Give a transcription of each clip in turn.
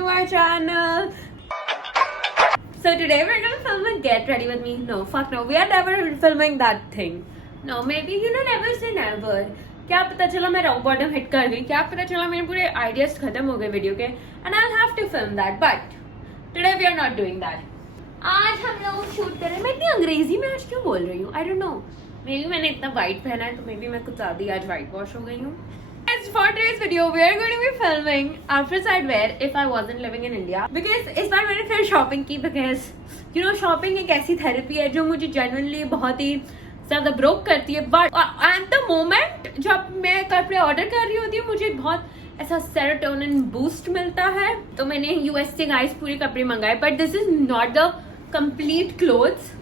to our channel. So today we're gonna film a Get Ready With Me. No, fuck no, we are never filming that thing. No, maybe never say never. क्या पता चला मैं rock bottom hit कर गई, क्या पता चला मेरे पूरे आइडियाज खत्म हो गए वीडियो के, and I have to film that, but today we are not doing that. आज हम लोग शूट कर रहे हैं. मैं इतनी अंग्रेजी में आज क्यों बोल रही हूँ, I don't know. May be मैंने इतना वाइट पहना है तो मे बी मैं कुछ ज्यादा ही आज वाइट वॉश हो गई हूँ. For today's video, we are going to be filming outfits I'd wear if I wasn't living in India. Because इस बार मैंने फिर शॉपिंग की, because you know शॉपिंग एक ऐसी थेरेपी है जो मुझे genuinely बहुत ही ज्यादा ब्रोक करती है. बट एट द मोमेंट जब मैं कपड़े ऑर्डर कर रही होती हूँ मुझे बहुत ऐसा सेरोटोनिन बूस्ट मिलता है. तो मैंने यूएस से गाइस पूरे कपड़े मंगाए, but this is not the complete clothes.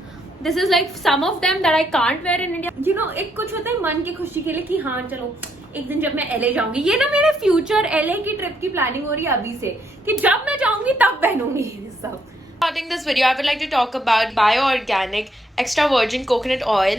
This is like some of them that I can't wear in India. You know एक कुछ होता है मन की खुशी के लिए कि हाँ चलो एक दिन जब मैं LA जाऊंगी. ये ना मेरे फ्यूचर LA की ट्रिप की प्लानिंग हो रही है अभी से कि जब मैं जाऊंगी तब पहनूंगी ये सब. Starting this video, I would like to talk about bio-organic extra virgin coconut oil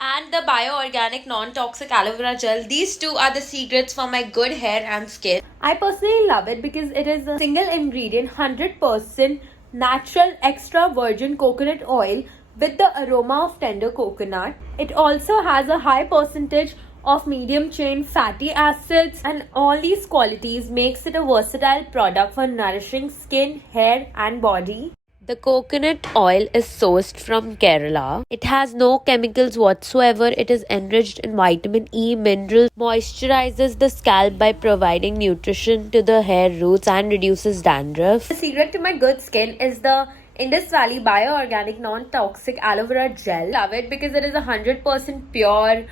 and the bio-organic non-toxic aloe vera gel. These two are the secrets for my good hair and skin. I personally love it because it is a single ingredient, 100% natural extra virgin coconut oil with the aroma of tender coconut. It also has a high percentage of medium chain fatty acids, and all these qualities makes it a versatile product for nourishing skin, hair and body. The coconut oil is sourced from Kerala. It has no chemicals whatsoever. It is enriched in vitamin E minerals, moisturizes the scalp by providing nutrition to the hair roots and reduces dandruff. The secret to my good skin is the Indus Valley Bio-Organic Non-Toxic Aloe Vera Gel. Love it because it is 100% pure,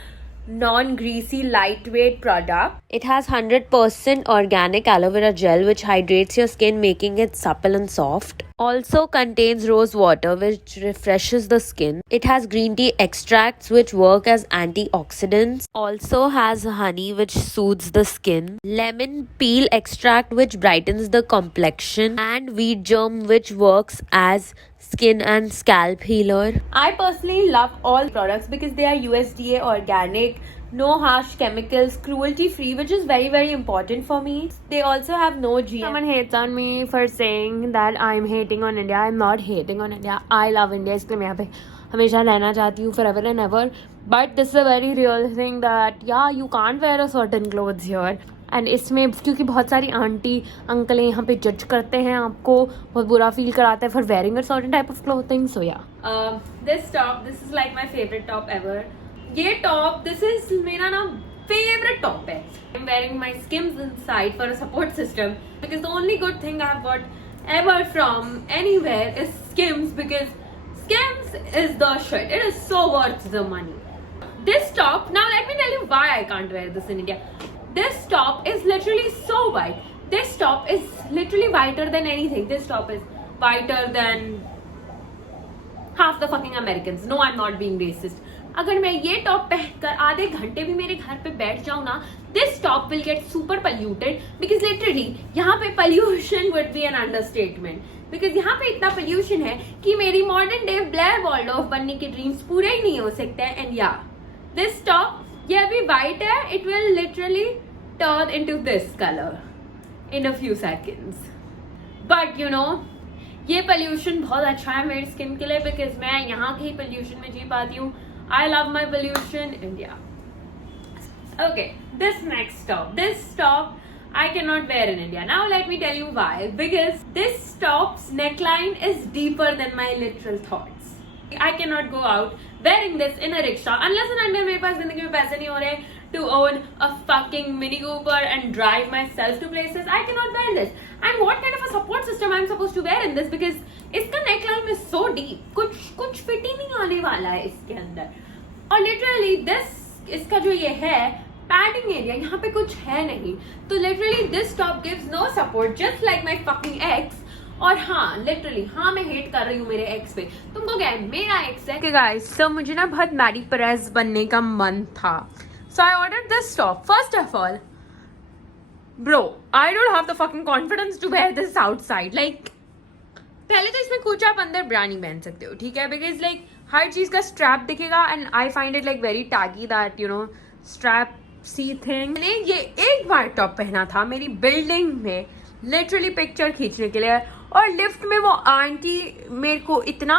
non-greasy, lightweight product. It has 100% organic aloe vera gel which hydrates your skin, making it supple and soft. Also contains rose water which refreshes the skin. It has green tea extracts which work as antioxidants. Also has honey which soothes the skin. Lemon peel extract which brightens the complexion. And wheat germ which works as skin and scalp healer. I personally love all products because they are USDA organic, no harsh chemicals, cruelty free, which is very very important for me. They also have no GM. Someone hates on me for saying that I'm hating on India. I'm not hating on India. I love India. इसलिए मैं यहाँ पे हमेशा रहना चाहती हूँ, forever and ever. But this is a very real thing that yeah, you can't wear a certain clothes here. And इसमें क्योंकि बहुत सारी आंटी अंकल यहाँ पे जज करते हैं, आपको बहुत बुरा फील कराता है for wearing a certain type of clothing. So yeah this top, this is like my favourite top ever. ये टॉप, दिस इज मेरा ना फेवरेट टॉप है. I am wearing my Skims inside for a support system because the only good thing I have got ever from anywhere is Skims, because Skims is the shit. It is so worth the money. This top, now let me tell you why I can't wear this in India. This top is literally so white. This top is literally whiter than anything. This top is whiter than half the fucking Americans. No, I'm not being racist. अगर मैं ये top पहनकर आधे घंटे भी मेरे घर पे बैठ जाऊँ ना, this top will get super polluted because literally यहाँ पे pollution would be an understatement. Because यहाँ पे इतना pollution है कि मेरी modern day Blair Waldorf बनने के dreams पूरे ही नहीं हो सकते हैं. And yeah, this top, ये अभी white है, it will literally turn into this color in a few seconds. But you know, ये pollution बहुत अच्छा है मेरी skin के लिए because मैं यहाँ के ही pollution में जी पाती हूँ. I love my pollution, India. Okay, this next top. This top I cannot wear in India. Now let me tell you why. Because this top's neckline is deeper than my literal thoughts. I cannot go out wearing this in a rickshaw unless and until मेरे पास जिंदगी में पैसे नहीं हो रहे to own a fucking Mini Cooper and drive myself to places. I cannot wear this. And what kind of a support system I'm supposed to wear in this? Because इसका neckline is so deep. कुछ fit ही नहीं आने वाला है इसके अंदर. और literally this, इसका जो ये है padding area, यहाँ पे कुछ है नहीं. तो literally this top gives no support, just like my fucking ex. और हाँ लिटरली हाँ मैं हेट कर रही हूँ मेरे एक्स पे. तुमको क्या है, मेरा एक्स है. गाइस सो मुझे ना बहुत मैरी पेरेज बनने का मन था. So I ordered this top. First of all bro, I don't have the fucking confidence to wear this outside. Like पहले तो इसमें कुछ आप अंदर ब्रा नहीं पहन सकते हो, ठीक है, बिकॉज लाइक हर चीज का स्ट्रैप दिखेगा and I find it like very tacky that you know strappy thing. मैंने ये एक बार टॉप पहना था मेरी बिल्डिंग में लिटरली पिक्चर खींचने के लिए। और लिफ्ट में वो आंटी मेरे को इतना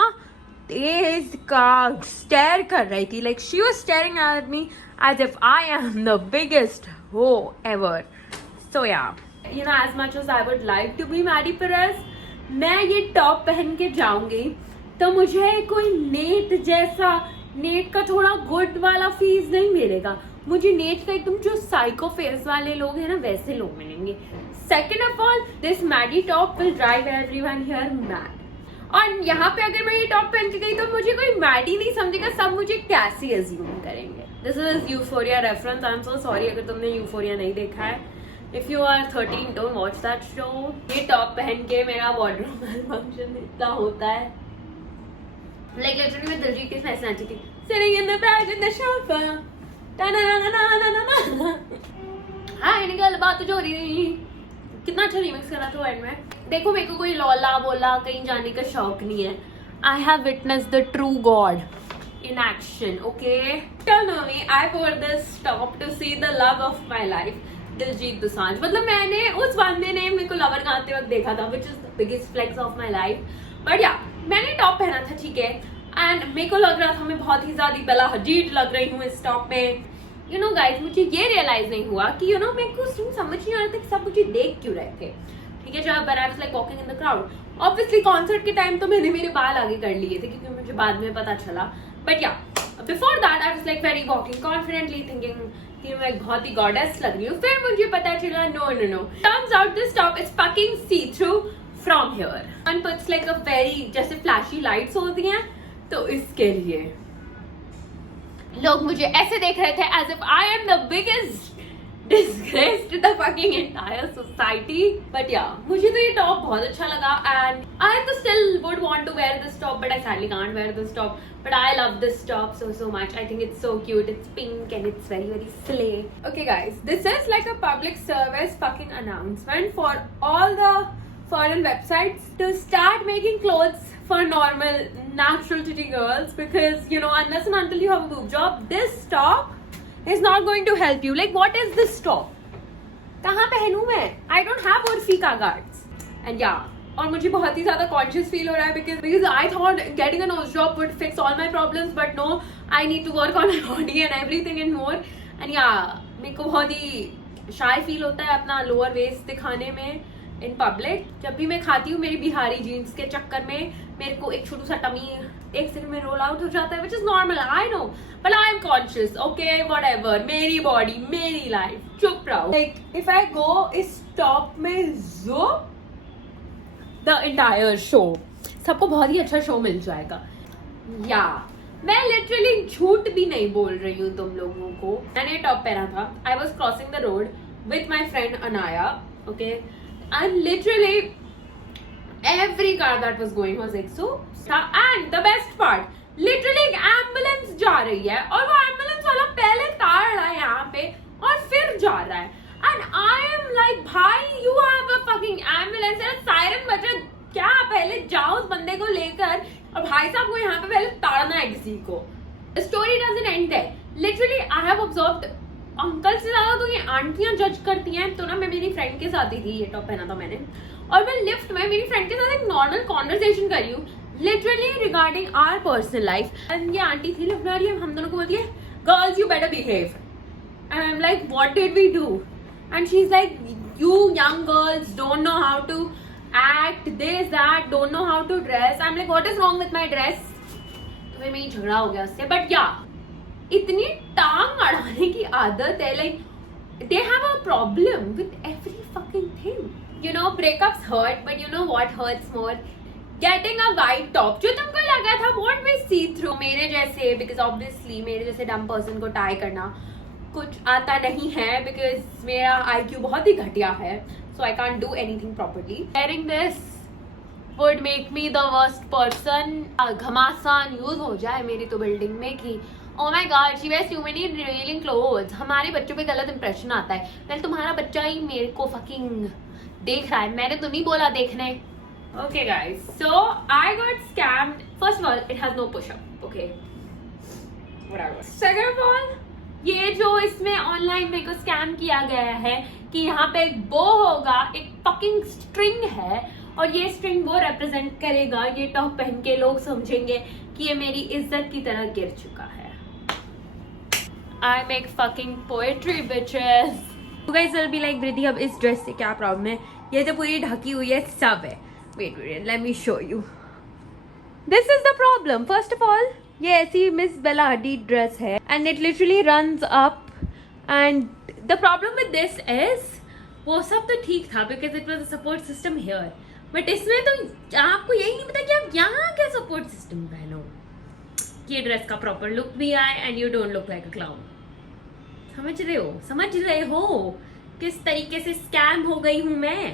तेज का स्टेयर कर रही थी, like she was staring at me as if I am the biggest hoe ever. So yeah, you know, as much as I would like to be Maddy Perez, मैं ये टॉप पहन के जाऊंगी तो मुझे कोई नेट जैसा, नेट का थोड़ा गुड वाला फीस नहीं मिलेगा, मुझे नेट का एकदम जो साइको फेस वाले लोग हैं ना वैसे लोग मिलेंगे। Second of all, this Maddy top will drive everyone here mad. और यहाँ पे अगर मैं ये टॉप पहन के गई तो मुझे कोई मैडी नहीं समझेगा, सब मुझे कैसी अज्यूम करेंगे। This is Euphoria reference, I am so sorry अगर तुमने यूफोरिया नहीं देखा है। If you are 13 don't watch that show. ये टॉप पहन के मेरा वार्डरोब मैलफंक्शन इतना होता है, लाइक लिटरली मैं दिलजीत की फैशन आती थी, sitting in the bed in the sofa, हाँ इनकी बात जो हो रही, कितना अच्छा रिमिक्स करा था एंड में। देखो मेरे को कोई लौला बोला कहीं जाने का शौक नहीं है। I have witness the true god in action, okay. Tell me, I wore this top to see the love of my life, Diljit Dosanjh. मतलब मैंने उस बंदे ने मेरे को लवर गाते वक्त देखा था, which is the biggest flex of my life. But yeah, मैंने टॉप पहना था, ठीक है, एंड मेरे को लग रहा था मैं बहुत ही ज्यादा बेला हजीर लग रही हूँ इस टॉप में। यू नो गाइज, मुझे ये रियलाइज नहीं हुआ कि यू नो मेरे को समझ नहीं आ रहा था कि सब मुझे देख क्यों रहे थे, ठीक है, जब I was like walking in the crowd. Obviously concert के टाइम तो मैंने मेरे बाल आगे कर लिए थे क्योंकि मुझे बाद में पता चला, बट या before that I was like very walking confidently thinking कि मैं एक बहुत ही गॉडेस लग रही हूँ। फिर मुझे पता चला no no no, turns out this top is fucking see through from here and it's like a very, जैसे फ्लैशी लाइट्स होती हैं, तो इसके लिए लोग मुझे ऐसे देख रहे थे as if I am the biggest disgrace to the fucking entire society. But yeah, मुझे तो ये टॉप बहुत अच्छा लगा एंड आई तो still would want to wear this top, but I sadly can't wear this top, but I love this top so much. I think it's so cute, it's pink and it's very slay. Okay guys, this is like a public service fucking announcement for all the foreign websites to start making clothes for normal natural titty girls, because you know, unless and until you have a boob job, this top is not going to help you. Like what is this top? कहाँ पहनूं मैं? I don't have Urfi ka guards. And yeah, और मुझे बहुत ही ज्यादा conscious feel हो रहा है because I thought getting a nose job would fix all my problems, but no, I need to work on my body and everything and more. And yeah, मेरे को बहुत ही शाय फील होता है अपना लोअर वेस्ट दिखाने में इन पब्लिक। जब भी मैं खाती हूँ मेरी बिहारी जीन्स के चक्कर में मेरे को एक छोटू सा टमी एक सेकंड में रोल आउट हो जाता है, which is normal, I know, but I am conscious, okay whatever, मेरी बॉडी मेरी लाइफ, चुप रहो। लाइक इफ आई गो इस टॉप में जो द एंटायर शो, सबको बहुत ही अच्छा शो मिल जाएगा। या मैं लिटरली झूठ भी नहीं बोल रही हूँ तुम लोगों को, मैंने टॉप पहना था। I was crossing the road with my friend Anaya, okay, and literally every car that was going was like so, and the best part, literally एक एम्बुलेंस जा रही है और वो एम्बुलेंस वाला पहले तार रहा है यहाँ पे और फिर जा रहा है, and I am like भाई you have a fucking ambulance and siren बज रहा है, क्या पहले जाओ उस बंदे को लेकर और भाई साहब को यहाँ पे पहले ताड़ना है किसी को। The story doesn't end there. Literally I have observed, uncle से ज्यादा तो ये आंटियां जज करती हैं। तो ना मैं मेरी फ्रेंड के साथ ही थी, ये टॉप पहना था मैंने, और मैं लिफ्ट में मेरी फ्रेंड के साथ एक नॉर्मल कॉन्वर्सेशन कर रही हूँ literally regarding our personal life, and ये आंटी थी लिफ्ट वाली, हम दोनों को बोलती है girls you better behave, and I am like what did we do, and she is like you young girls don't know how to act, this that, don't know how to dress. I am like what is wrong with my dress. तो फिर मेरी झगड़ा हो गया उससे, but या इतनी टांग अड़ाने की आदत है, like they have a problem with every fucking thing. You know breakups hurt, but you know what hurts more, getting a white top जो तुमको लगा था वोंट बी सी थ्रू, मेरे जैसे, बिकॉज ऑब्वियसली मेरे जैसे डम पर्सन को टाई करना कुछ आता नहीं है, बिकॉज मेरा IQ बहुत ही घटिया है, so I can't do anything properly. Wearing this would make me the worst person. घमासान यूज हो जाए मेरी तो बिल्डिंग में कि oh my god she wears too many revealing clothes, हमारे बच्चों पे गलत इंप्रेशन आता है। पहले तुम्हारा बच्चा ही मेरे को फकिंग देख रहा है, मैंने तो नहीं बोला देखने। Okay guys, so I got scammed. First of all, it has no push-up. Okay, whatever. Second of all, ये जो इसमें ऑनलाइन मेरे को स्कैम किया गया है कि यहाँ पे एक बो होगा, एक फकिंग स्ट्रिंग है और ये स्ट्रिंग वो रिप्रेजेंट करेगा, ये टॉप पहन के लोग समझेंगे कि ये मेरी इज्जत की तरह गिर चुका है। I make fucking poetry, bitches. You guys will be like, Bridhi, अब इस ड्रेस से क्या प्रॉब्लम है? ये तो पूरी ढकी हुई है, सब है। Wait, let me show you. This is the problem. First of all, ये ऐसी मिस बेला हडीड ड्रेस है and it literally runs up and the problem with this is वो सब तो ठीक था because it was a support system here. But इसमें तो आपको यही नहीं पता कि आप यहाँ क्या support system पहनो। ये ड्रेस का प्रॉपर लुक भी आए and you don't look like a clown. समझ रहे हो किस तरीके से स्कैम हो गई हूं मैं।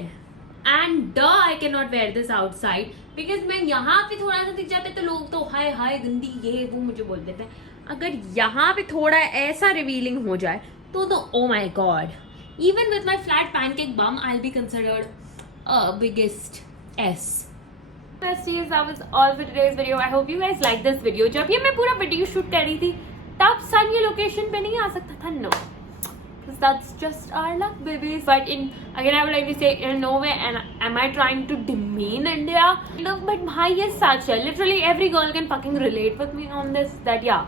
And I can not wear this outside because मैं यहाँ पे थोड़ा सा दिख जाते तो लोग तो हाय हाय गंदी ये वो मुझे बोल देते हैं। अगर यहाँ पे थोड़ा ऐसा रिवीलिंग हो जाए तो oh my god, even with my flat pancake bum I will be considered biggest ass. Besties, that was all for today's video. I hope you guys like this video. जब ये मैं पूरा वीडियो शूट कर रही थी तब सन ये location पे नहीं आ सकता था, no, because that's just our luck, babies. But again, I would like to say in no way and am I trying to demean India? Look, but bhai ये सच है. Literally every girl can fucking relate with me on this. That yeah,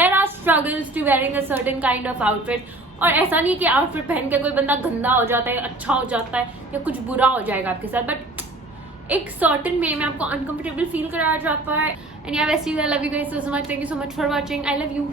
there are struggles to wearing a certain kind of outfit. और ऐसा नहीं कि outfit पहन के कोई बंदा गंदा हो जाता है, अच्छा हो जाता है या कुछ बुरा हो जाएगा आपके साथ, बट एक सर्टेन वे में आपको अनकंफर्टेबल फील कराया जाता है। एंड या वैसे I love you guys so much, thank you so much for watching, I love you.